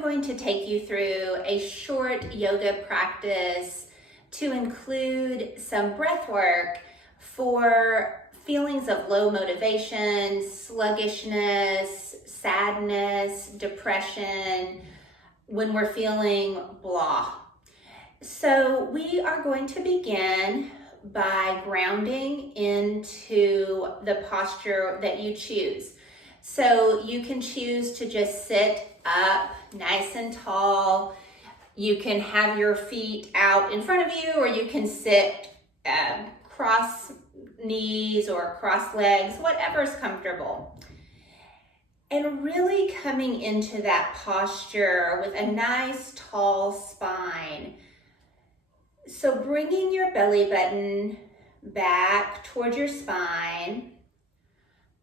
I'm going to take you through a short yoga practice to include some breath work for feelings of low motivation, sluggishness, sadness, depression, when we're feeling blah. So we are going to begin by grounding into the posture that you choose. So you can choose to just sit up nice and tall. You can have your feet out in front of you, or you can sit cross knees or cross legs, whatever's comfortable. And really coming into that posture with a nice tall spine. So bringing your belly button back toward your spine,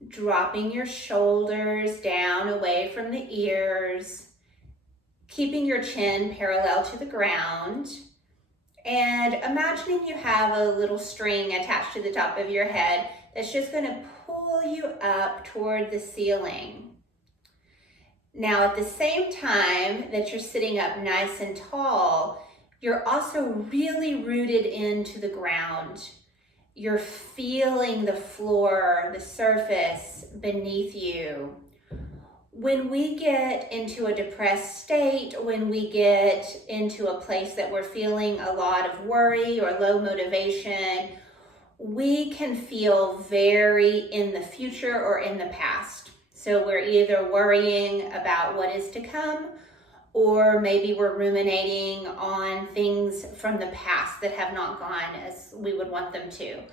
dropping your shoulders down away from the ears, keeping your chin parallel to the ground, and imagining you have a little string attached to the top of your head that's just going to pull you up toward the ceiling. Now, at the same time that you're sitting up nice and tall, you're also really rooted into the ground. You're feeling the floor, the surface beneath you. When we get into a depressed state, when we get into a place that we're feeling a lot of worry or low motivation, we can feel very in the future or in the past. So we're either worrying about what is to come, or maybe we're ruminating on things from the past that have not gone as we would want them to.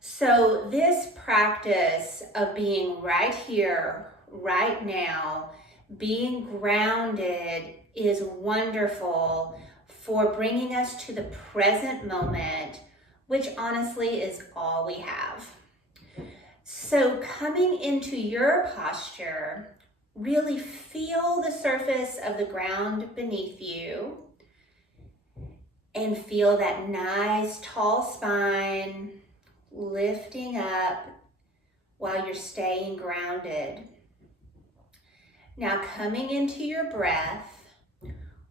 So this practice of being right here, right now, being grounded is wonderful for bringing us to the present moment, which honestly is all we have. So coming into your posture, really feel the surface of the ground beneath you and feel that nice tall spine lifting up while you're staying grounded. Now coming into your breath,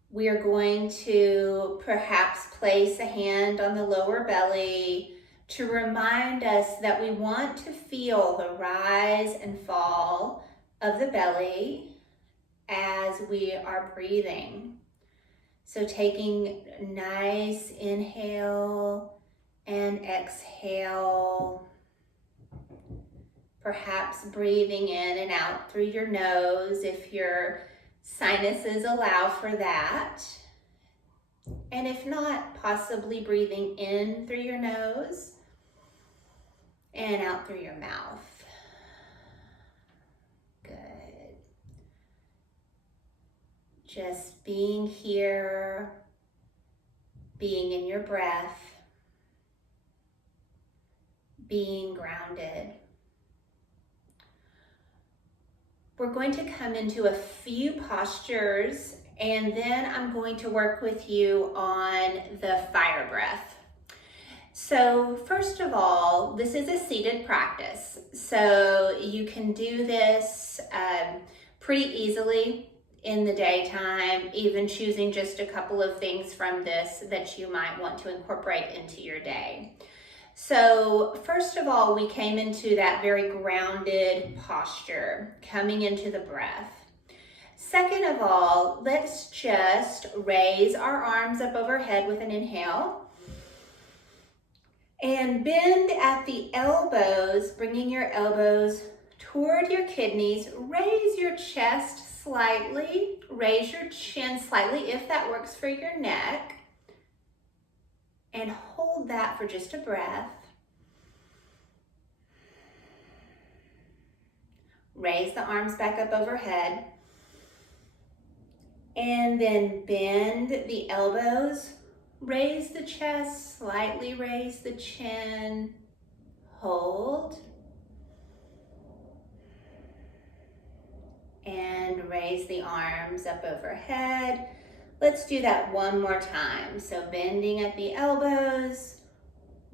we are going to perhaps place a hand on the lower belly to remind us that we want to feel the rise and fall of the belly as we are breathing. So taking a nice inhale and exhale, perhaps breathing in and out through your nose if your sinuses allow for that. And if not, possibly breathing in through your nose and out through your mouth. Good. Just being here, being in your breath, being grounded. We're going to come into a few postures, and then I'm going to work with you on the fire breath. So first of all, this is a seated practice. So you can do this pretty easily in the daytime, even choosing just a couple of things from this that you might want to incorporate into your day. So first of all, we came into that very grounded posture, coming into the breath. Second of all, let's just raise our arms up overhead with an inhale. And bend at the elbows, bringing your elbows toward your kidneys. Raise your chest slightly, raise your chin slightly if that works for your neck. And hold that for just a breath. Raise the arms back up overhead. And then bend the elbows. Raise the chest, slightly raise the chin, hold, and raise the arms up overhead. Let's do that one more time. So bending at the elbows,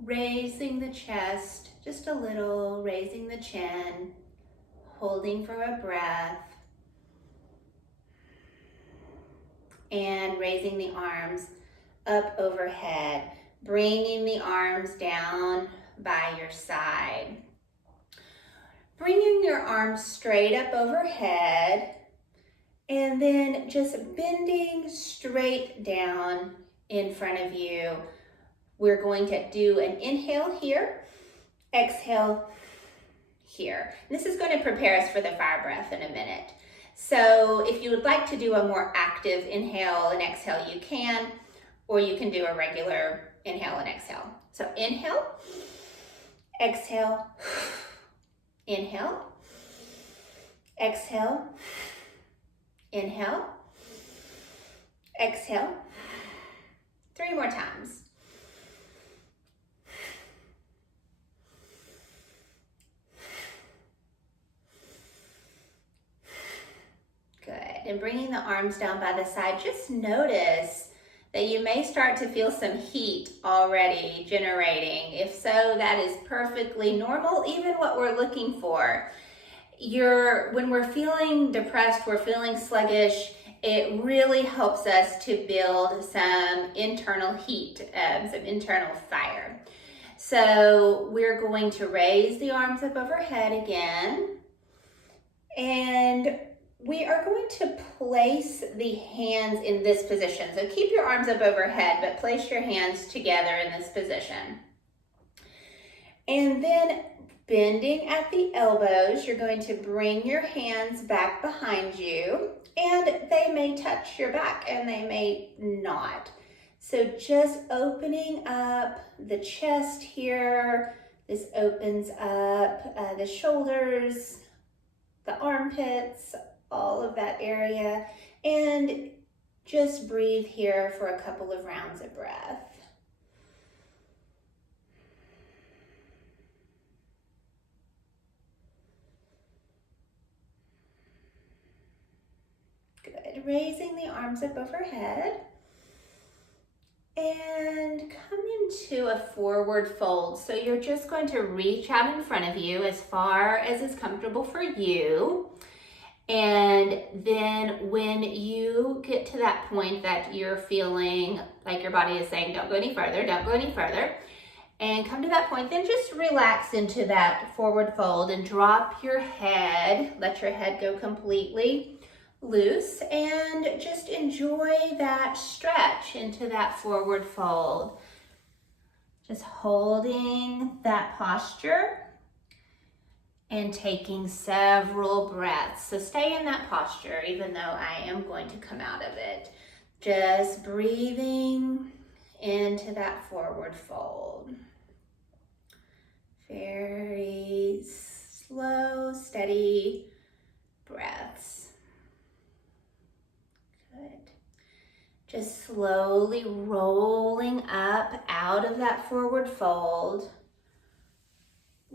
raising the chest just a little, raising the chin, holding for a breath, and raising the arms up overhead, bringing the arms down by your side. Bringing your arms straight up overhead and then just bending straight down in front of you. We're going to do an inhale here, exhale here. This is going to prepare us for the fire breath in a minute. So if you would like to do a more active inhale and exhale, you can, or you can do a regular inhale and exhale. So inhale, exhale, inhale, exhale, inhale, exhale. 3 more times. Good. And bringing the arms down by the side, just notice that you may start to feel some heat already generating. If so, that is perfectly normal, even what we're looking for. When we're feeling depressed, we're feeling sluggish, it really helps us to build some internal heat, some internal fire. So we're going to raise the arms up overhead again, and we are going to place the hands in this position. So keep your arms up overhead, but place your hands together in this position. And then bending at the elbows, you're going to bring your hands back behind you, and they may touch your back and they may not. So just opening up the chest here. This opens up the shoulders, the armpits, all of that area, and just breathe here for a couple of rounds of breath. Good. Raising the arms up overhead and come into a forward fold. So you're just going to reach out in front of you as far as is comfortable for you. And then when you get to that point that you're feeling like your body is saying, don't go any further, don't go any further, and come to that point, then just relax into that forward fold and drop your head, let your head go completely loose, and just enjoy that stretch into that forward fold. Just holding that posture and taking several breaths. So stay in that posture, even though I am going to come out of it. Just breathing into that forward fold. Very slow, steady breaths. Good. Just slowly rolling up out of that forward fold.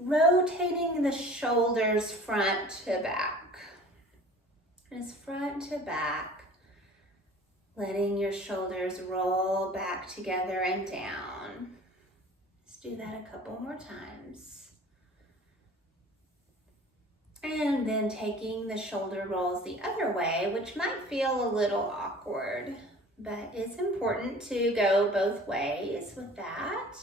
Rotating the shoulders front to back. Just front to back. Letting your shoulders roll back together and down. Let's do that a couple more times. And then taking the shoulder rolls the other way, which might feel a little awkward, but it's important to go both ways with that.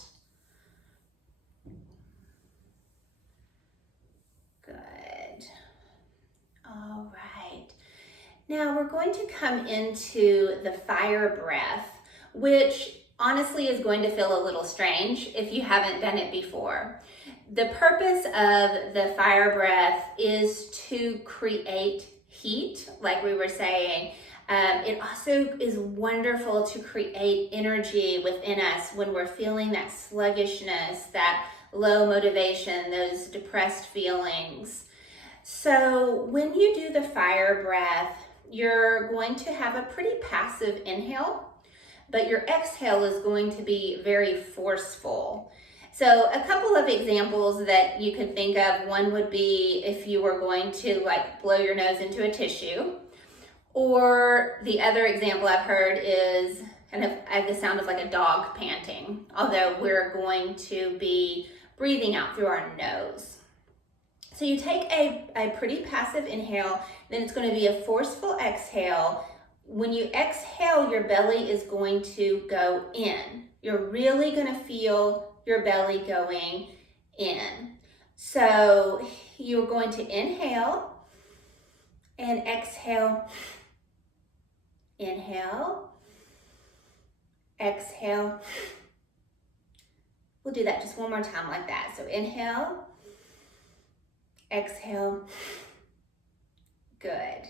Good. All right. Now we're going to come into the fire breath, which honestly is going to feel a little strange if you haven't done it before. The purpose of the fire breath is to create heat, like we were saying. It also is wonderful to create energy within us when we're feeling that sluggishness, that low motivation, those depressed feelings. So when you do the fire breath, you're going to have a pretty passive inhale, but your exhale is going to be very forceful. So a couple of examples that you could think of, one would be if you were going to blow your nose into a tissue, or the other example I've heard is kind of the sound of like a dog panting, although we're going to be breathing out through our nose. So you take a pretty passive inhale, then it's going to be a forceful exhale. When you exhale, your belly is going to go in. You're really going to feel your belly going in. So you're going to inhale and exhale. Inhale, exhale. We'll do that just one more time like that. So inhale, exhale. Good.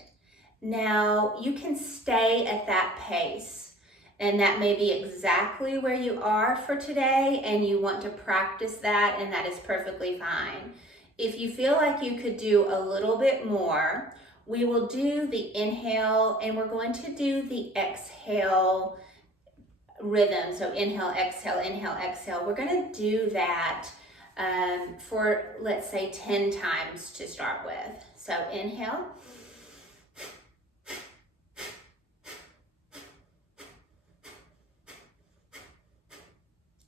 Now you can stay at that pace, and that may be exactly where you are for today, and you want to practice that, and that is perfectly fine. If you feel like you could do a little bit more, we will do the inhale, and we're going to do the exhale rhythm. So inhale, exhale. We're going to do that for, let's say, 10 times to start with. So inhale.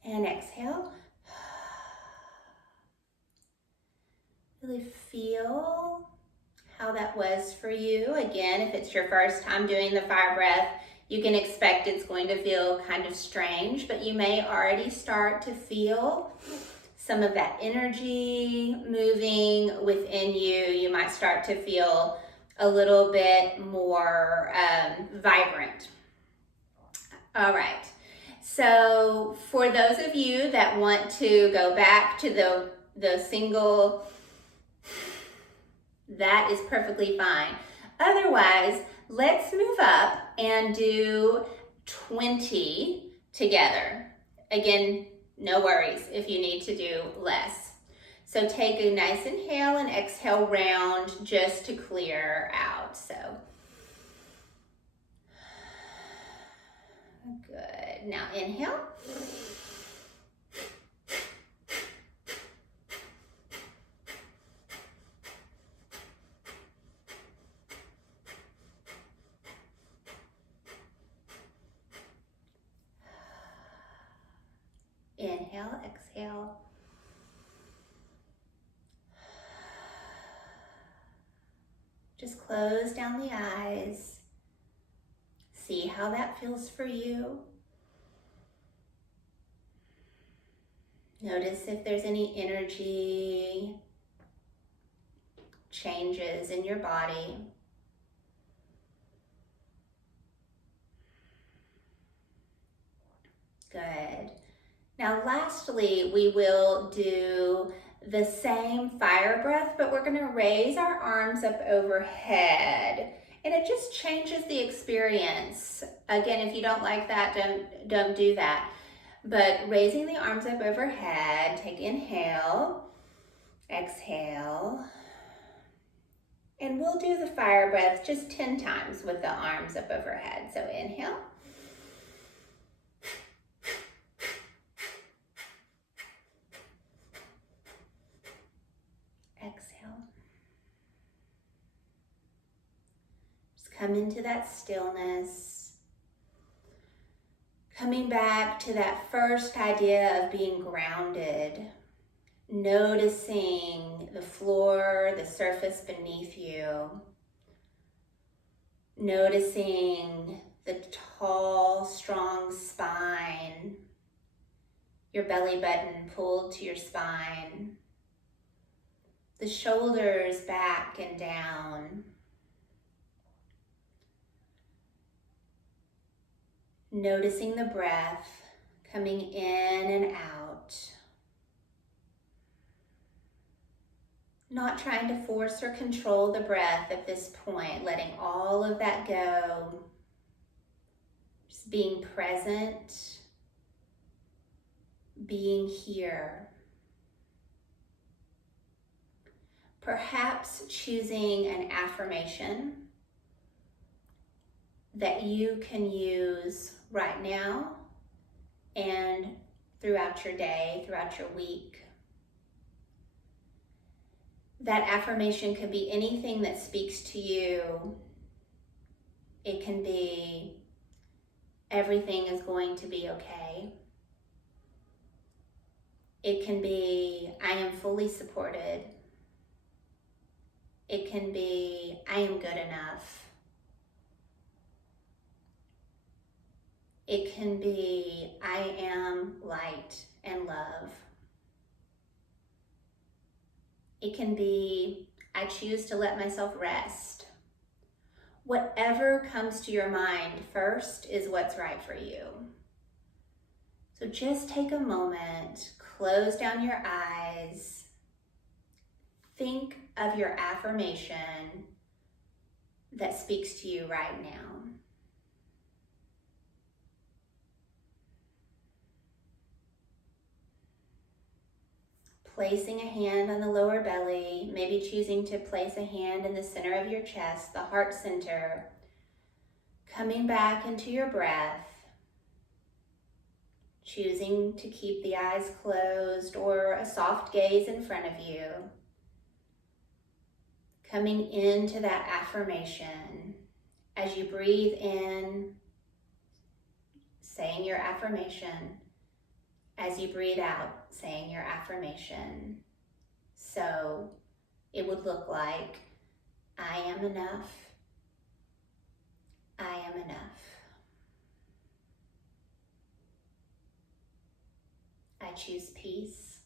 And exhale. Really feel how that was for you. Again, if it's your first time doing the fire breath, you can expect it's going to feel kind of strange, but you may already start to feel some of that energy moving within you. You might start to feel a little bit more vibrant. All right. So for those of you that want to go back to the single, that is perfectly fine. Otherwise, let's move up and do 20 together. Again, no worries if you need to do less. So take a nice inhale and exhale round just to clear out. So good. Now inhale. Inhale, exhale. Just close down the eyes. See how that feels for you. Notice if there's any energy changes in your body. Good. Now lastly, we will do the same fire breath, but we're going to raise our arms up overhead. And it just changes the experience. Again, if you don't like that, don't do that. But raising the arms up overhead, take inhale, exhale. And we'll do the fire breath just 10 times with the arms up overhead. So inhale. Exhale. Just come into that stillness. Coming back to that first idea of being grounded. Noticing the floor, the surface beneath you. Noticing the tall, strong spine. Your belly button pulled to your spine. The shoulders back and down. Noticing the breath coming in and out. Not trying to force or control the breath at this point, letting all of that go. Just being present, being here. Perhaps choosing an affirmation that you can use right now and throughout your day, throughout your week. That affirmation could be anything that speaks to you. It can be, everything is going to be okay. It can be, I am fully supported. It can be, I am good enough. It can be, I am light and love. It can be, I choose to let myself rest. Whatever comes to your mind first is what's right for you. So just take a moment, close down your eyes, think of your affirmation that speaks to you right now. Placing a hand on the lower belly, maybe choosing to place a hand in the center of your chest, the heart center. Coming back into your breath, choosing to keep the eyes closed or a soft gaze in front of you. Coming into that affirmation. As you breathe in, saying your affirmation. As you breathe out, saying your affirmation. So it would look like, I am enough. I am enough. I choose peace.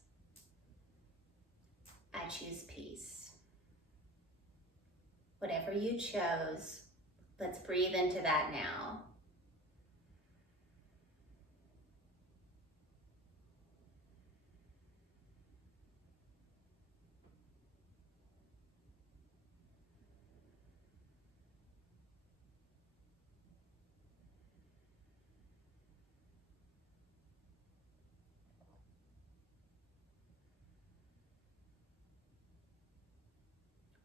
I choose peace. Whatever you chose, let's breathe into that now.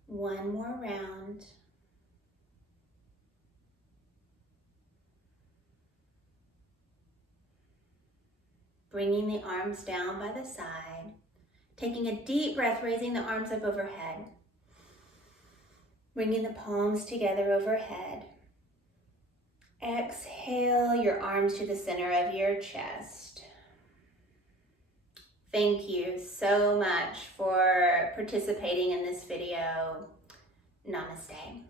One more round. Bringing the arms down by the side. Taking a deep breath, raising the arms up overhead. Bringing the palms together overhead. Exhale your arms to the center of your chest. Thank you so much for participating in this video. Namaste.